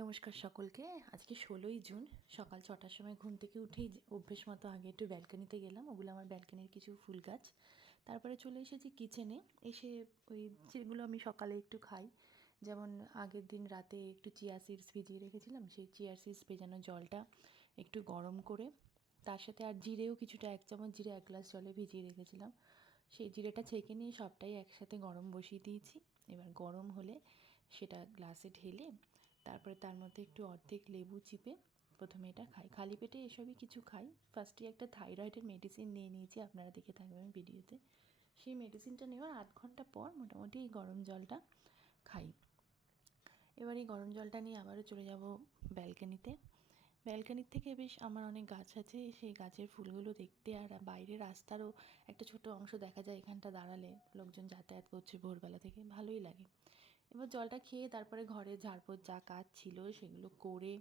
নমস্কার সকলকে। আজকে ১৬ই জুন সকাল ৬টার সময় ঘুম থেকে উঠেই অভ্যেস মতো আগে একটু ব্যালকনিতে গেলাম। ওগুলো আমার ব্যালকনির কিছু ফুল গাছ। তারপরে চলে এসেছি কিচেনে। এসে ওই যেগুলো আমি সকালে একটু খাই, যেমন আগের দিন রাতে একটু চিয়া সিডস ভিজিয়ে রেখেছিলাম, সেই চিয়া সিডস ভেজানো জলটা একটু গরম করে তার সাথে আর জিরেও কিছুটা ১ চামচ জিরে ১ গ্লাস জলে ভিজিয়ে রেখেছিলাম। সেই জিরেটা ছেঁকে নিয়ে সবটাই একসাথে গরম বসিয়ে দিয়েছি। এবার গরম হলে সেটা গ্লাসে ঢেলে তারপরে তার মধ্যে একটু অর্ধেক লেবু চিপে প্রথমে এটা খাই। খালি পেটে এসবই কিছু খাই। ফার্স্টে একটা থাইরয়েডের মেডিসিন নিয়ে নিয়েছি, আপনারা দেখে থাকবেন ভিডিওতে। সেই মেডিসিনটা নেওয়ার ৮ ঘন্টা পর মোটামুটি এই গরম জলটা খাই। এবার এই গরম জলটা নিয়ে আবারও চলে যাব ব্যালকনিতে। ব্যালকনির থেকে বেশ আমার অনেক গাছ আছে, সেই গাছের ফুলগুলো দেখতে আর বাইরের রাস্তারও একটা ছোট অংশ দেখা যায় এখানটা দাঁড়ালে, লোকজন যাতায়াত করছে ভোরবেলা থেকে, ভালোই লাগে। এবার জলটা খেয়ে তারপরে ঘরে ঝাড়পোছ যা কাজ ছিল সেগুলো করে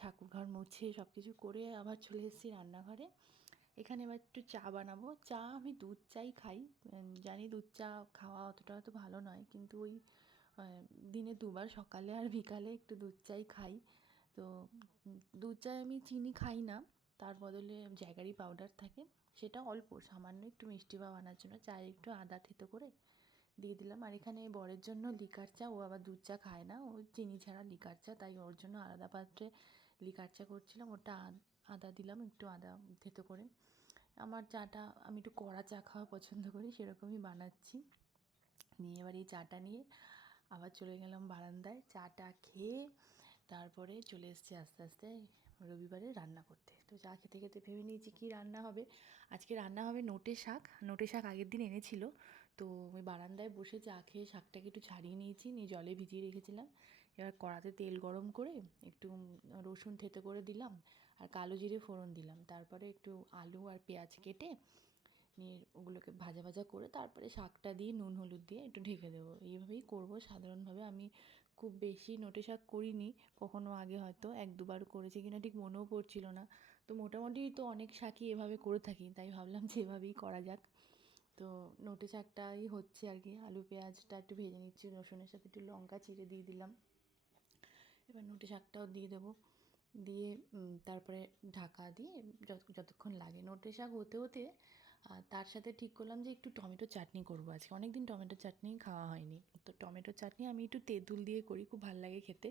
ঠাকুরঘর মুছে সব কিছু করে আবার চলে এসেছি রান্নাঘরে। এখানে এবার একটু চা বানাবো। চা আমি দুধ চাই খাই। জানি দুধ চা খাওয়া অতটা হয়তো ভালো নয়, কিন্তু ওই দিনে দুবার সকালে আর বিকালে একটু দুধ চাই খাই। তো দুধ চায় আমি চিনি খাই না, তার বদলে জ্যাগারি পাউডার থাকে, সেটা অল্প সামান্য একটু মিষ্টি ভাব আনার জন্য চায়ে একটু আদা থেতো করে দিয়ে দিলাম। আর এখানে বরের জন্য লিকার চা, ও আবার দুধ চা খায় না, ও চিনি ছাড়া লিকার চা, তাই ওর জন্য আলাদা পাত্রে লিকার চা করছিলাম। ওটা আদা দিলাম, একটু আদা থেতো করে। আমার চাটা আমি একটু কড়া চা খাওয়া পছন্দ করি, সেরকমই বানাচ্ছি। নিয়ে এবার এই চাটা নিয়ে আবার চলে গেলাম বারান্দায়, চাটা খেয়ে তারপরে চলে এসেছি আস্তে আস্তে রবিবারে রান্না করতে। তো চা খেতে খেতে ভেবে নিয়েছি কী রান্না হবে। আজকে রান্না হবে নোটে শাক। নোটে শাক আগের দিন এনেছিল, তো ওই বারান্দায় বসে চা খেয়ে শাকটাকে একটু ছাড়িয়ে নিয়েছি, নিয়ে জলে ভিজিয়ে রেখেছিলাম। এবার কড়াতে তেল গরম করে একটু রসুন থেতো করে দিলাম আর কালো জিরে ফোড়ন দিলাম। তারপরে একটু আলু আর পেঁয়াজ কেটে নিয়ে ওগুলোকে ভাজা ভাজা করে তারপরে শাকটা দিয়ে নুন হলুদ দিয়ে একটু ঢেকে দেবো। এইভাবেই করব সাধারণভাবে। আমি খুব বেশি নোটে শাক করিনি কখনো, আগে হয়তো ১-২ বার করেছি কিনা ঠিক মনেও পড়ছিল না। তো মোটামুটি তো অনেক শাকই এভাবে করে থাকি, তাই ভাবলাম যে এভাবেই করা যাক। তো নোটে শাকটাই হচ্ছে আর কি। আলু পেঁয়াজটা একটু ভেজে নিচ্ছি, রসুনের সাথে একটু লঙ্কা চিড়ে দিয়ে দিলাম। এবার নোটে শাকটাও দিয়ে দেবো, দিয়ে তারপরে ঢাকা দিয়ে যতক্ষণ লাগে নোটে শাক হতে হতে তার সাথে ঠিক করলাম যে একটু টমেটো চাটনি করবো আজকে। অনেক দিন টমেটো চাটনি খাওয়া হয়নি, তো টমেটো চাটনি আমি একটু তেঁতুল দিয়ে করি, খুব ভালো লাগে খেতে।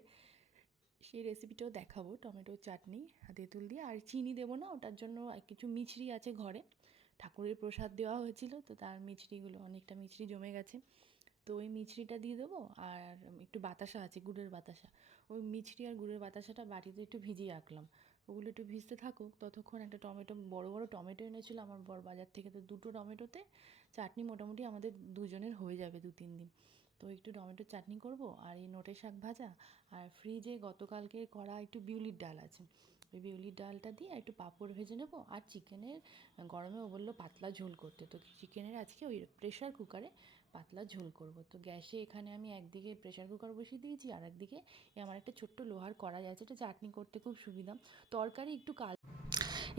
সেই রেসিপিটাও দেখাবো, টমেটোর চাটনি তেঁতুল দিয়ে। আর চিনি দেবো না, ওটার জন্য কিছু মিছরি আছে ঘরে, ঠাকুরের প্রসাদ দেওয়া হয়েছিল, তো তার মিছরিগুলো অনেকটা মিছরি জমে গেছে, তো ওই মিছরিটা দিয়ে দেবো। আর একটু বাতাসা আছে, গুড়ের বাতাসা, ওই মিছরি আর গুড়ের বাতাসাটা বাটিতে একটু ভিজিয়ে রাখলাম। ওগুলো একটু ভিজতে থাকুক ততক্ষণ একটা টমেটো, বড় বড় টমেটো এনেছিল আমার বর বাজার থেকে, তো দুটো টমেটোতে চাটনি মোটামুটি আমাদের দুজনের হয়ে যাবে ২-৩ দিন। তো একটু টমেটোর চাটনি করব আর এই নোটে শাক ভাজা। আর ফ্রিজে গতকালকে করা একটু বিউলির ডাল আছে, ওই বিউলির ডালটা দিয়ে একটু পাঁপড় ভেজে নেব। আর চিকেনের গরমে ও বললো পাতলা ঝোল করতে, তো চিকেনের আজকে ওই প্রেশার কুকারে পাতলা ঝোল করব। তো গ্যাসে এখানে আমি একদিকে প্রেশার কুকার বসিয়ে দিয়েছি, আর একদিকে আমার একটা ছোট্ট লোহার কড়াই আছে, এটা চাটনি করতে খুব সুবিধা। তরকারি একটু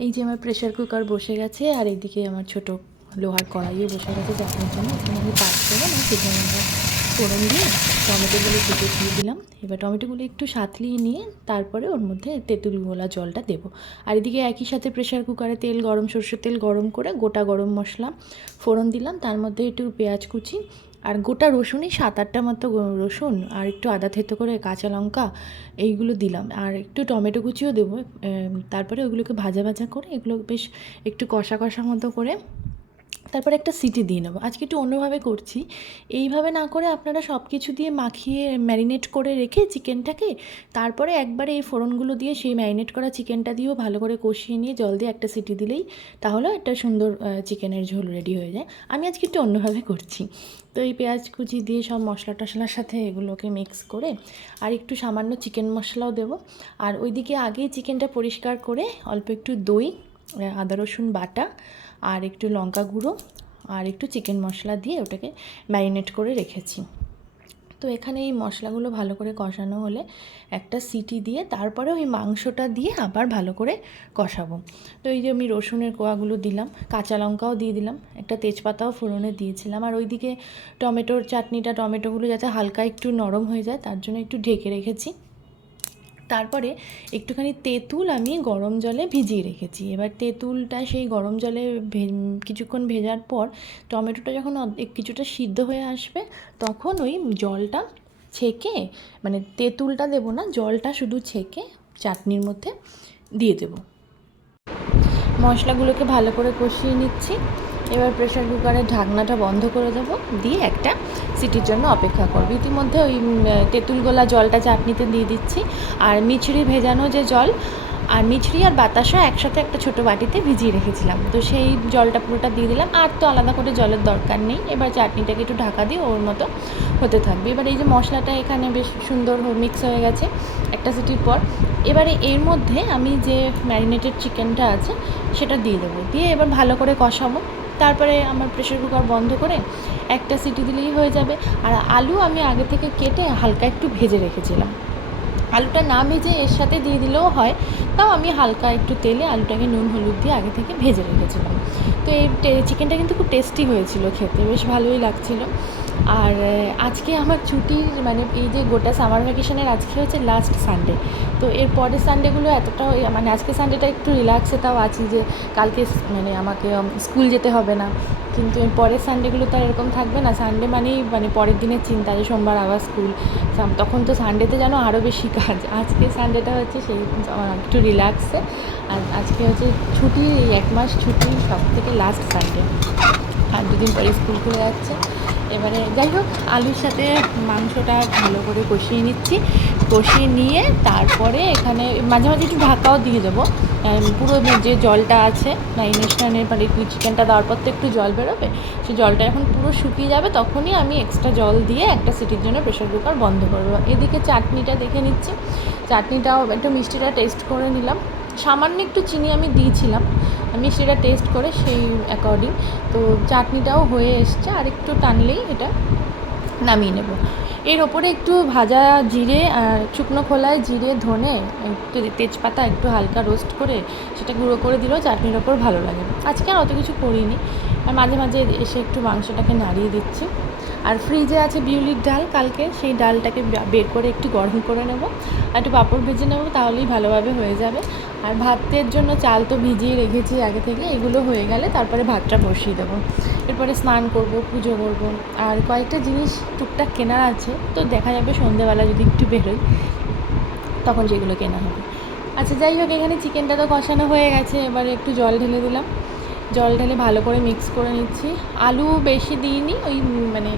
এই যে আমার প্রেশার কুকার বসে গেছে, আর এইদিকে আমার ছোট লোহার কড়াইও বসে গেছে চাটনির জন্য। এখানে আমি ৫ ফোড়ন আর শুকনো লঙ্কা ফোড়ন দিয়ে টমেটোগুলো কেটে দিয়ে দিলাম। এবার টমেটোগুলো একটু সাঁতলিয়ে নিয়ে তারপরে ওর মধ্যে তেঁতুল গোলা জলটা দেবো। আর এদিকে একই সাথে প্রেশার কুকারে তেল গরম, সর্ষের তেল গরম করে গোটা গরম মশলা ফোড়ন দিলাম, তার মধ্যে একটু পেঁয়াজ কুচি আর গোটা রসুনই ৭-৮টা মতো রসুন আর একটু আদা থেতো করে কাঁচা লঙ্কা এইগুলো দিলাম, আর একটু টমেটো কুচিও দেবো। তারপরে ওগুলোকে ভাজা ভাজা করে এগুলো বেশ একটু কষা কষা মতো করে তারপরে একটা সিটি দিয়ে নেবো। আজকে একটু অন্যভাবে করছি, এইভাবে না করে আপনারা সব কিছু দিয়ে মাখিয়ে ম্যারিনেট করে রেখে চিকেনটাকে তারপরে একবারে এই ফোড়নগুলো দিয়ে সেই ম্যারিনেট করা চিকেনটা দিয়েও ভালো করে কষিয়ে নিয়ে জল দিয়ে একটা সিটি দিলেই তাহলেও একটা সুন্দর চিকেনের ঝোল রেডি হয়ে যায়। আমি আজকে একটু অন্যভাবে করছি। তো এই পেঁয়াজ কুচি দিয়ে সব মশলা টশলার সাথে এগুলোকে মিক্স করে আর একটু সামান্য চিকেন মশলাও দেবো। আর ওইদিকে আগেই চিকেনটা পরিষ্কার করে অল্প একটু দই, আদা রসুন বাটা আর একটু লঙ্কা গুঁড়ো আর একটু চিকেন মশলা দিয়ে ওটাকে ম্যারিনেট করে রেখেছি। তো এখানে এই মশলাগুলো ভালো করে কষানো হলে একটা সিটি দিয়ে তারপরে ওই মাংসটা দিয়ে আবার ভালো করে কষাবো। তো এই যে আমি রসুনের কোয়াগুলো দিলাম, কাঁচা লঙ্কাও দিয়ে দিলাম, একটা তেজপাতাও ফোড়নে দিয়েছিলাম। আর ওইদিকে টমেটোর চাটনিটা, টমেটোগুলো যাতে হালকা একটু নরম হয়ে যায় তার জন্য একটু ঢেকে রেখেছি। তারপরে একটুখানি তেঁতুল আমি গরম জলে ভিজিয়ে রেখেছি। এবার তেঁতুলটা সেই গরম জলে কিছুক্ষণ ভেজার পর টমেটোটা যখন কিছুটা সিদ্ধ হয়ে আসবে, তখন ওই জলটা ছেঁকে, মানে তেঁতুলটা দেবো না, জলটা শুধু ছেঁকে চাটনির মধ্যে দিয়ে দেবো। মশলাগুলোকে ভালো করে কষিয়ে নিচ্ছি। এবার প্রেশার কুকারের ঢাকনাটা বন্ধ করে দেবো, দিয়ে একটা সিটির জন্য অপেক্ষা করবো। ইতিমধ্যে ওই তেঁতুল গোলা জলটা চাটনিতে দিয়ে দিচ্ছি, আর মিছরি ভেজানো যে জল, আর মিছরি আর বাতাসা একসাথে একটা ছোটো বাটিতে ভিজিয়ে রেখেছিলাম, তো সেই জলটা পুরোটা দিয়ে দিলাম। আর তো আলাদা করে জলের দরকার নেই। এবার চাটনিটাকে একটু ঢাকা দিয়ে ওর মতো হতে থাকবে। এবার এই যে মশলাটা এখানে বেশ সুন্দর মিক্স হয়ে গেছে একটা সিটির পর, এবারে এর মধ্যে আমি যে ম্যারিনেটেড চিকেনটা আছে সেটা দিয়ে দেবো, দিয়ে এবার ভালো করে কষাবো। তারপরে আমার প্রেশার কুকার বন্ধ করে একটা সিটি দিলেই হয়ে যাবে। আর আলু আমি আগে থেকে কেটে হালকা একটু ভেজে রেখেছিলাম, আলুটা না ভেজে এর সাথে দিয়ে দিলেও হয়, তাও আমি হালকা একটু তেলে আলুটাকে নুন হলুদ দিয়ে আগে থেকে ভেজে রেখেছিলাম। তো এই চিকেনটা কিন্তু খুব টেস্টি হয়েছিল, খেতে বেশ ভালোই লাগছিলো। আর আজকে আমার ছুটির, মানে এই যে গোটা সামার ভ্যাকেশনের আজকে হচ্ছে লাস্ট সানডে। তো এর পরের সানডেগুলো এতটাও, মানে আজকে সানডেটা একটু রিল্যাক্সে তাও আছি, যে কালকে মানে আমাকে স্কুল যেতে হবে না। কিন্তু এর পরের সানডেগুলো তো আর এরকম থাকবে না। সানডে মানেই মানে পরের দিনের চিন্তা, যে সোমবার আবার স্কুল, তখন তো সানডেতে যেন আরও বেশি কাজ। আজকে সানডেটা হচ্ছে সেই একটু রিল্যাক্সে, আর আজকে হচ্ছে ছুটি, এই 1 মাস ছুটি সব থেকে লাস্ট সানডে, আর 2 দিন পরে স্কুল খুলে যাচ্ছে। এবারে যাই হোক, আলুর সাথে মাংসটা ভালো করে কষিয়ে নিচ্ছি। কষিয়ে নিয়ে তারপরে এখানে মাঝে মাঝে একটু ঢাকাও দিয়ে দেবো, পুরো যে জলটা আছে ম্যারিনেশনের, মানে চিকেনটা দেওয়ার পর তো একটু জল বেরোবে, সেই জলটা এখন পুরো শুকিয়ে যাবে, তখনই আমি এক্সট্রা জল দিয়ে একটা সিটির জন্য প্রেশার কুকার বন্ধ করবো। এদিকে চাটনিটা দেখে নিচ্ছি, চাটনিটাও একটু মিষ্টিটা টেস্ট করে নিলাম, সামান্য একটু চিনি আমি দিয়েছিলাম মিষ্টিটা টেস্ট করে সেই অ্যাকর্ডিং। তো চাটনিটাও হয়ে এসছে, আর একটু টানলেই এটা নামিয়ে নেব। এর ওপরে একটু ভাজা জিরে, শুকনো খোলায় জিরে, ধনে, একটু তেজপাতা একটু হালকা রোস্ট করে সেটা গুঁড়ো করে দিলেও চাটনির ওপর ভালো লাগে। আজকে আর অত কিছু করিনি, আর মাঝে মাঝে এসে একটু মাংসটাকে নাড়িয়ে দিচ্ছি। আর ফ্রিজে আছে বিউলির ডাল, কালকে সেই ডালটাকে বের করে একটু গরম করে নেব, আর একটু পাঁপড় ভেজে নেব, তাহলেই ভালোভাবে হয়ে যাবে। আর ভাতের জন্য চাল তো ভিজিয়ে রেখেছি আগে থেকে, এগুলো হয়ে গেলে তারপরে ভাতটা বসিয়ে দেবো। এরপরে স্নান করব, পুজো করব, আর কয়েকটা জিনিস টুকটাক কেনার আছে, তো দেখা যাবে সন্ধেবেলা যদি একটু বেরোই তখন যেগুলো কেনা হবে। আচ্ছা যাই হোক, এখানে চিকেনটা তো কষানো হয়ে গেছে, এবারে একটু জল ঢেলে দিলাম। জল ঢেলে ভালো করে মিক্স করে নিচ্ছি। আলু বেশি দিইনি, ওই মানে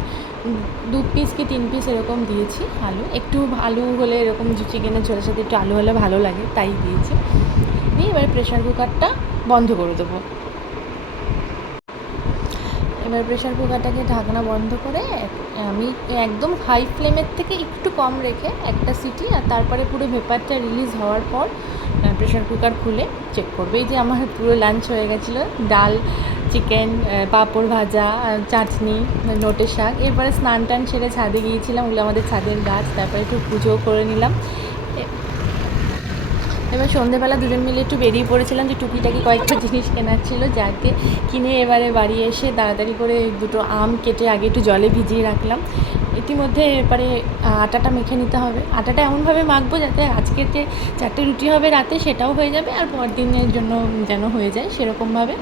2 পিস কি 3 পিস এরকম দিয়েছি আলু। একটু আলু হলে এরকম চিকেনের ঝোলের সাথে একটু আলু হলে ভালো লাগে, তাই দিয়েছি। দিয়ে এবার প্রেশার কুকারটা বন্ধ করে দেবো। এবার প্রেশার কুকারটাকে ঢাকনা বন্ধ করে আমি একদম হাই ফ্লেমের থেকে একটু কম রেখে একটা সিটি, আর তারপরে পুরো ভেপারটা রিলিজ হওয়ার পর প্রেশার কুকার খুলে চেক করবে। এই যে আমার পুরো লাঞ্চ হয়ে গেছিলো, ডাল, চিকেন, পাঁপড় ভাজা, চাটনি, নোটের শাক। এরপরে স্নান টান সেরে ছাদে গিয়েছিলাম, ওগুলো আমাদের ছাদের গাছ, তারপরে একটু পুজোও করে নিলাম। এবার সন্ধ্যেবেলা দুজন মিলে একটু বেরিয়ে পড়েছিলাম, যে টুকিটাকি কয়েকটা জিনিস কেনার ছিল, যাকে কিনে এবারে বাড়ি এসে তাড়াতাড়ি করে 2টো আম কেটে আগে একটু জলে ভিজিয়ে রাখলাম। ইতিমধ্যে এবারে আটাটা মেখে নিতে হবে। আটাটা এমনভাবে মাখবো যাতে আজকের যে 4টে রুটি হবে রাতে সেটাও হয়ে যাবে, আর পরের দিনের জন্য যেন হয়ে যায় সেরকমভাবে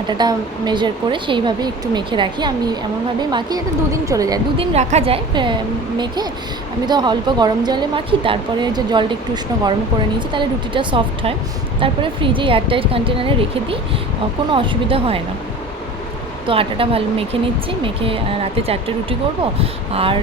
আটাটা মেজার করে সেইভাবে একটু মেখে রাখি। আমি এমনভাবেই মাখি যাতে 2 দিন চলে যায়, 2 দিন রাখা যায় মেখে। আমি তো অল্প গরম জলে মাখি, তারপরে যে জলটা একটু উষ্ণ গরম করে নিয়েছি, তাহলে রুটিটা সফট হয়। তারপরে ফ্রিজে এয়ারটাইট কন্টেনারে রেখে দিই, কোনো অসুবিধা হয় না। তো আটাটা ভালো মেখে নিচ্ছি, মেখে রাতে 4টে রুটি করব। আর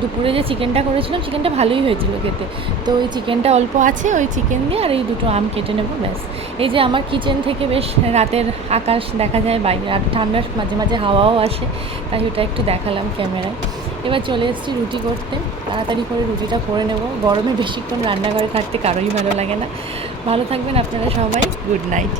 দুপুরে যে চিকেনটা করেছিলাম, চিকেনটা ভালোই হয়েছিল খেতে, তো ওই চিকেনটা অল্প আছে, ওই চিকেন দিয়ে আর এই 2টো আম কেটে নেবো, ব্যাস। এই যে আমার কিচেন থেকে বেশ রাতের আকাশ দেখা যায় বাইরে, আর ঠান্ডার মাঝে মাঝে হাওয়াও আসে, তাই ওটা একটু দেখালাম ক্যামেরায়। এবার চলে এসেছি রুটি করতে, তাড়াতাড়ি করে রুটিটা করে নেব। গরমে বেশিক্ষণ রান্নাঘরে থাকতে কারোই ভালো লাগে না। ভালো থাকবেন আপনারা সবাই, গুড নাইট।